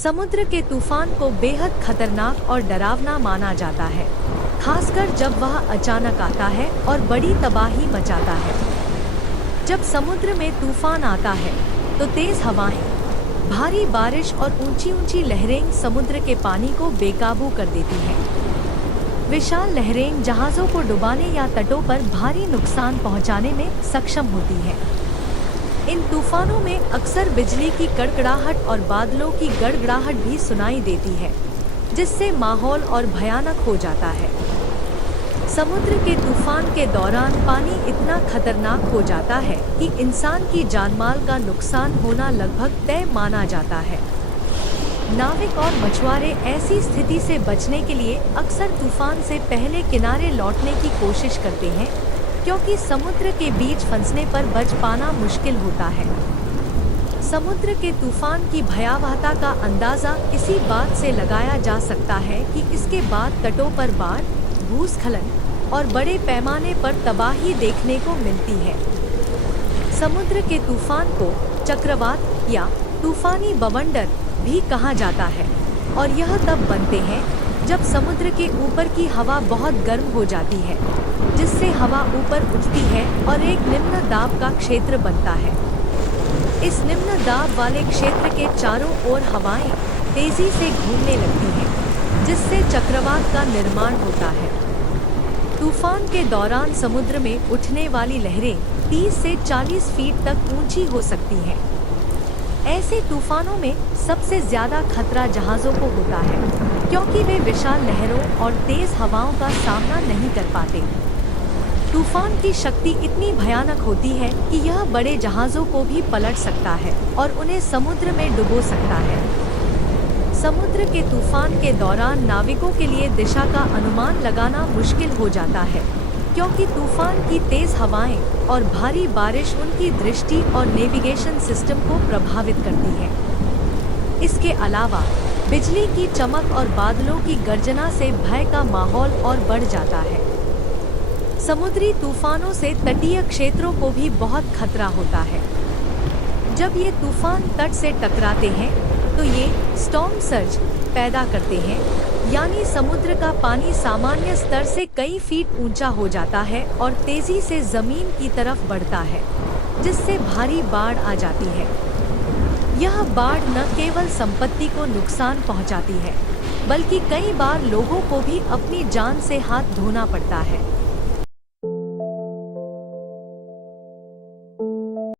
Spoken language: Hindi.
समुद्र के तूफान को बेहद खतरनाक और डरावना माना जाता है, खासकर जब वह अचानक आता है और बड़ी तबाही मचाता है। जब समुद्र में तूफान आता है तो तेज हवाएं, भारी बारिश और ऊंची ऊंची लहरें समुद्र के पानी को बेकाबू कर देती हैं। विशाल लहरें जहाज़ों को डुबाने या तटों पर भारी नुकसान पहुंचाने में सक्षम होती हैं। इन तूफानों में अक्सर बिजली की कड़कड़ाहट और बादलों की गड़गड़ाहट भी सुनाई देती है, जिससे माहौल और भयानक हो जाता है। समुद्र के तूफान के दौरान पानी इतना खतरनाक हो जाता है कि इंसान की जानमाल का नुकसान होना लगभग तय माना जाता है। नाविक और मछुआरे ऐसी स्थिति से बचने के लिए अक्सर तूफान से पहले किनारे लौटने की कोशिश करते हैं, क्योंकि समुद्र के बीच फंसने पर बच पाना मुश्किल होता है। समुद्र के तूफान की भयावहता का अंदाज़ा इसी बात से लगाया जा सकता है कि इसके बाद तटों पर बाढ़, भूस्खलन और बड़े पैमाने पर तबाही देखने को मिलती है। समुद्र के तूफान को चक्रवात या तूफानी बवंडर भी कहा जाता है, और यह तब बनते हैं जब समुद्र के ऊपर की हवा बहुत गर्म हो जाती है, जिससे हवा ऊपर उठती है और एक निम्न दाब का क्षेत्र बनता है। इस निम्न दाब वाले क्षेत्र के चारों ओर हवाएं तेजी से घूमने लगती हैं, जिससे चक्रवात का निर्माण होता है। तूफान के दौरान समुद्र में उठने वाली लहरें 30 से 40 फीट तक ऊंची हो सकती हैं। ऐसे तूफानों में सबसे ज़्यादा खतरा जहाज़ों को होता है, क्योंकि वे विशाल लहरों और तेज़ हवाओं का सामना नहीं कर पाते। तूफान की शक्ति इतनी भयानक होती है कि यह बड़े जहाज़ों को भी पलट सकता है और उन्हें समुद्र में डुबो सकता है। समुद्र के तूफान के दौरान नाविकों के लिए दिशा का अनुमान लगाना मुश्किल हो जाता है, क्योंकि तूफान की तेज़ हवाएं और भारी बारिश उनकी दृष्टि और नेविगेशन सिस्टम को प्रभावित करती है। इसके अलावा बिजली की चमक और बादलों की गर्जना से भय का माहौल और बढ़ जाता है। समुद्री तूफानों से तटीय क्षेत्रों को भी बहुत खतरा होता है। जब ये तूफान तट से टकराते हैं तो ये स्टॉर्म सर्ज पैदा करते हैं, यानी समुद्र का पानी सामान्य स्तर से कई फीट ऊंचा हो जाता है और तेजी से जमीन की तरफ बढ़ता है, जिससे भारी बाढ़ आ जाती है। यह बाढ़ न केवल संपत्ति को नुकसान पहुंचाती है, बल्कि कई बार लोगों को भी अपनी जान से हाथ धोना पड़ता है।